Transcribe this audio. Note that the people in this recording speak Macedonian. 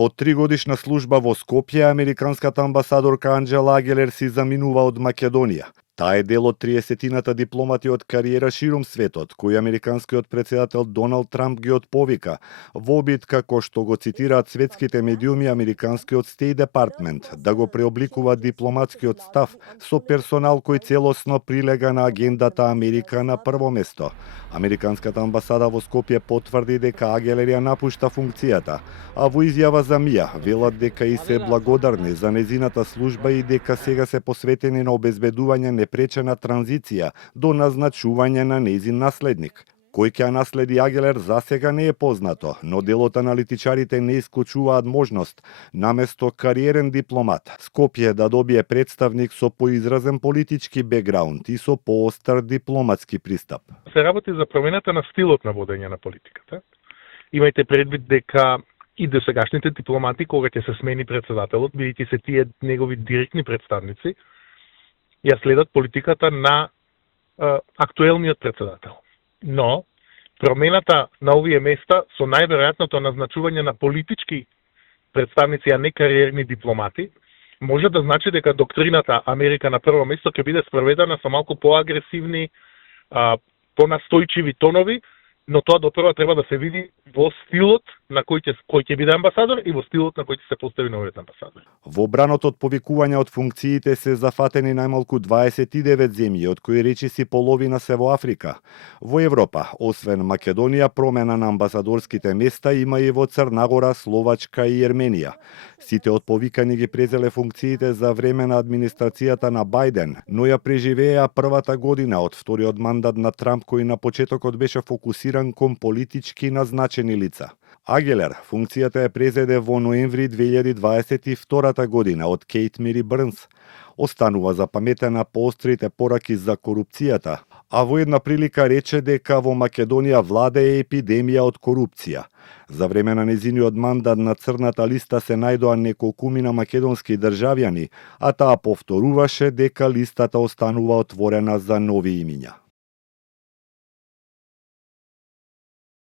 По 3-годишна служба во Скопје, американската амбасадорка Анџела Агелер си заминува од Македонија. Таа е дел од 30-тината дипломати од кариера ширум светот, кои американскиот претседател Доналд Трамп ги отповика во обид, како што го цитираат светските медиуми, американскиот State Department да го преобликува дипломатскиот став со персонал кој целосно прилега на агендата Америка на прво место. Американската амбасада во Скопје потврди дека Агелер ја напушта функцијата, а во изјава за МИА велат дека и се благодарни за незината служба и дека сега се посветени на обезбедување непречена транзиција до назначување на незин наследник. Кој ќе наследи Агелер за сега не е познато, но дел од аналитичарите не исклучуваат можност, наместо кариерен дипломат, Скопје да добие представник со поизразен политички бекграунд и со поостар дипломатски пристап. Се работи за промената на стилот на водење на политиката. Имајте предвид дека и досегашните дипломати, кога ќе се смени председателот, бидејќи се тие негови директни представници, ја следат политиката на актуелниот председател. Но, промената на овие места со најверојатното назначување на политички представници, а не кариерни дипломати, може да значи дека доктрината Америка на прво место ќе биде спроведена со малку поагресивни, понастојчиви тонови, но тоа допрва треба да се види во стилот на кој ќе биде амбасадор и во стилот на кој ќе се постави новиот амбасадор. Во браното од повикување од функциите се зафатени најмалку 29 земји, од кои речиси половина се во Африка. Во Европа, освен Македонија, промена на амбасадорските места има и во Црна Гора, Словачка и Ерменија. Сите од повикани ги презеле функциите за време на администрацијата на Бајден, но ја преживеа првата година од вториот мандат на Трамп, кој на почетокот беше фокусиран кон политички назначени лица. Агелер функцијата ја презеде во ноември 2022 година од Кейт Мери Брнс. Останува запаметена по острите пораки за корупцијата, а во една прилика рече дека во Македонија владее епидемија од корупција. За време на незиниот мандат на црната листа се најдоа неколкумина македонски државјани, а таа повторуваше дека листата останува отворена за нови имиња.